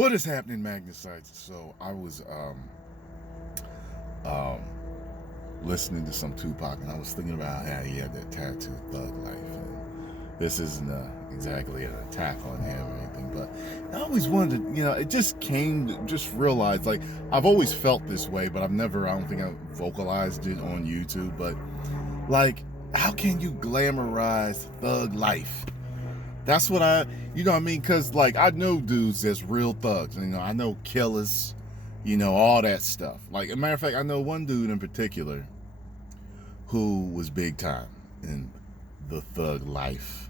What is happening, Magnusites? So I was um listening to some Tupac, and I was thinking about how he had that tattoo, Thug Life. And this isn't exactly an attack on him or anything, but I always wondered, it just came to just realize, like, I've always felt this way, but I don't think I've vocalized it on YouTube, but, like, how can you glamorize thug life? That's what you know what I mean? Because, like, I know dudes that's real thugs. I know killers, all that stuff. Like, a matter of fact, I know one dude in particular who was big time in the thug life.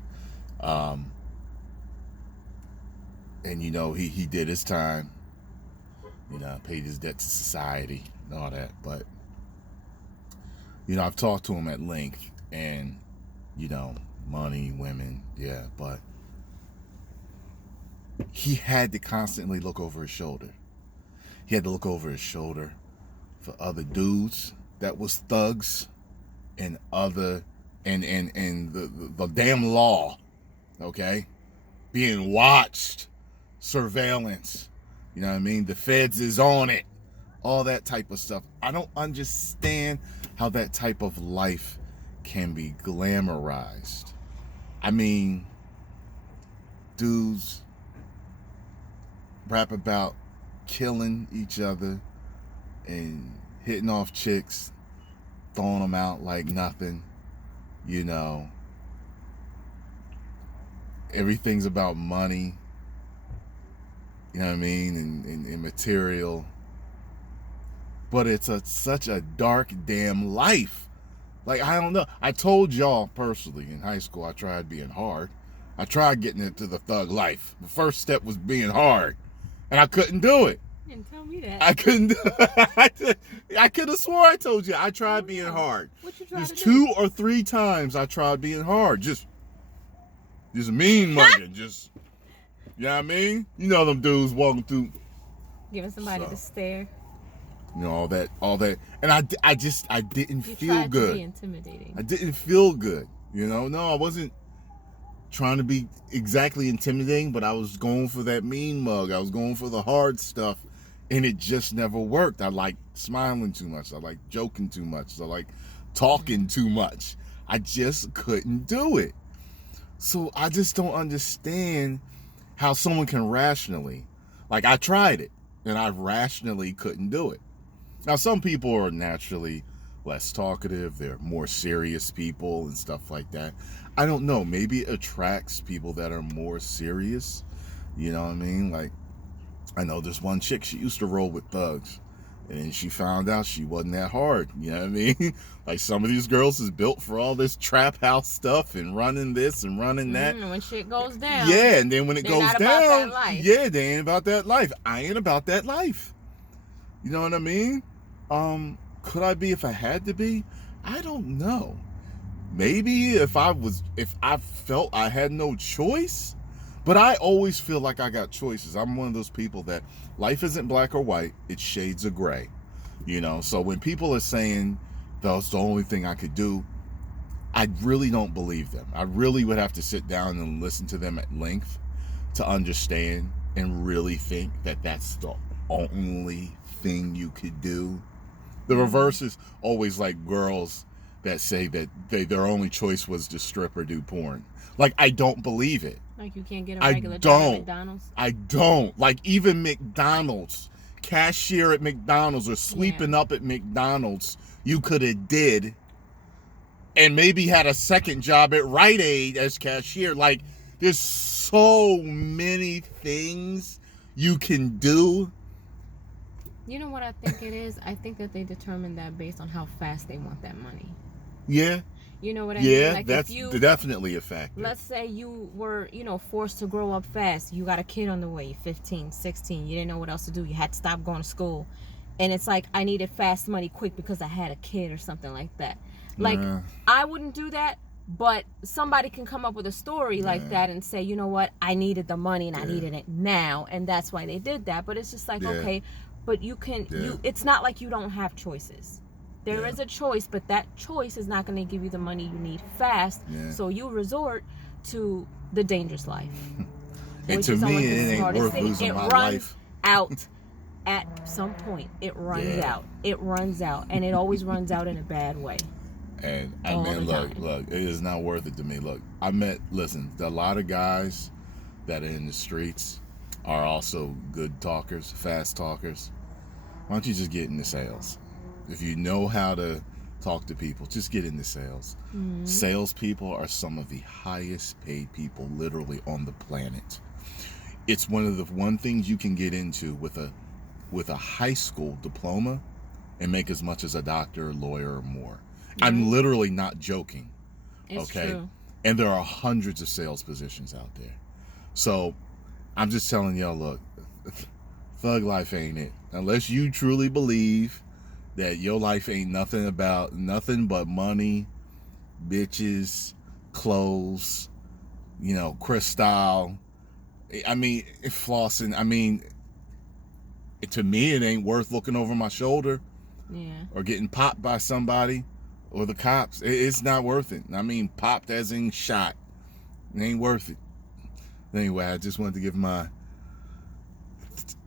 And, he did his time, paid his debt to society and all that. But, I've talked to him at length and, money, women, yeah, but he had to constantly look over his shoulder. He had to look over his shoulder for other dudes that was thugs and the damn law, okay? Being watched, surveillance, you know what I mean? The feds is on it, all that type of stuff. I don't understand how that type of life can be glamorized. I mean, dudes rap about killing each other and hitting off chicks, throwing them out like nothing, everything's about money, you know what I mean, and material, but it's such a dark damn life. Like, I don't know. I told y'all personally in high school I tried being hard. I tried getting into the thug life. The first step was being hard, and I couldn't do it. You didn't tell me that. I couldn't do it. I could have swore I told you I tried being hard. What you tried Just to do? 2 or 3 times I tried being hard. Just mean mugging. Just, you know what I mean? You know them dudes walking through. Giving somebody the stare. All that. And I didn't You feel tried good. to be intimidating. I didn't feel good. No, I wasn't trying to be exactly intimidating, but I was going for that mean mug. I was going for the hard stuff, and it just never worked. I like smiling too much. I like joking too much. I like talking too much. I just couldn't do it. So I just don't understand how someone can rationally, like, I tried it, and I rationally couldn't do it. Now, some people are naturally less talkative. They're more serious people and stuff like that. I don't know. Maybe it attracts people that are more serious. You know what I mean? Like, I know there's one chick, she used to roll with thugs. And then she found out she wasn't that hard. You know what I mean? Like, some of these girls is built for all this trap house stuff and running this and running that. When shit goes down. Yeah, and then when it goes not down, about that life. yeah, they ain't about that life. I ain't about that life. You know what I mean? Could I be if I had to be? I don't know. Maybe if I felt I had no choice. But I always feel like I got choices. I'm one of those people that life isn't black or white, it's shades of gray. So when people are saying that's the only thing I could do, I really don't believe them. I really would have to sit down and listen to them at length to understand and really think that that's the only thing you could do. The reverse is always like girls that say that their only choice was to strip or do porn. Like, I don't believe it. Like, you can't get a regular job at McDonald's? I don't. Like, even McDonald's, cashier at McDonald's or sweeping up at McDonald's, you could have did, and maybe had a second job at Rite Aid as cashier. Like, there's so many things you can do. You know what I think it is? I think that they determine that based on how fast they want that money. Yeah. You know what I mean? Yeah, Like, that's definitely a factor. Let's say you were, forced to grow up fast. You got a kid on the way, 15, 16. You didn't know what else to do. You had to stop going to school. And it's like, I needed fast money quick because I had a kid or something like that. Like, I wouldn't do that, but somebody can come up with a story like that and say, you know what? I needed the money and I needed it now. And that's why they did that. But it's just like, okay, but you can, it's not like you don't have choices. There is a choice, but that choice is not going to give you the money you need fast. So you resort to the dangerous life. And to me, it ain't worth losing my life out at some point. It runs Yeah. out. It runs out. And it always runs out in a bad way. And All man, the look, time. it is not worth it to me. Look, listen, a lot of guys that are in the streets are also good talkers, fast talkers. Why don't you just get into sales? If you know how to talk to people, just get into sales. Mhm. Salespeople are some of the highest paid people literally on the planet. It's one of the one things you can get into with a high school diploma and make as much as a doctor, lawyer, or more. I'm Right. literally not joking. It's Okay. true. And there are hundreds of sales positions out there. So I'm just telling y'all, look, thug life ain't it. Unless you truly believe that your life ain't nothing but money, bitches, clothes, Cristal. I mean, flossing. I mean, to me, it ain't worth looking over my shoulder Yeah. or getting popped by somebody or the cops. It's not worth it. I mean, popped as in shot. It ain't worth it. Anyway, I just wanted to give my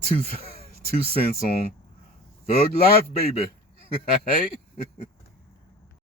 two cents on thug life, baby. Hey.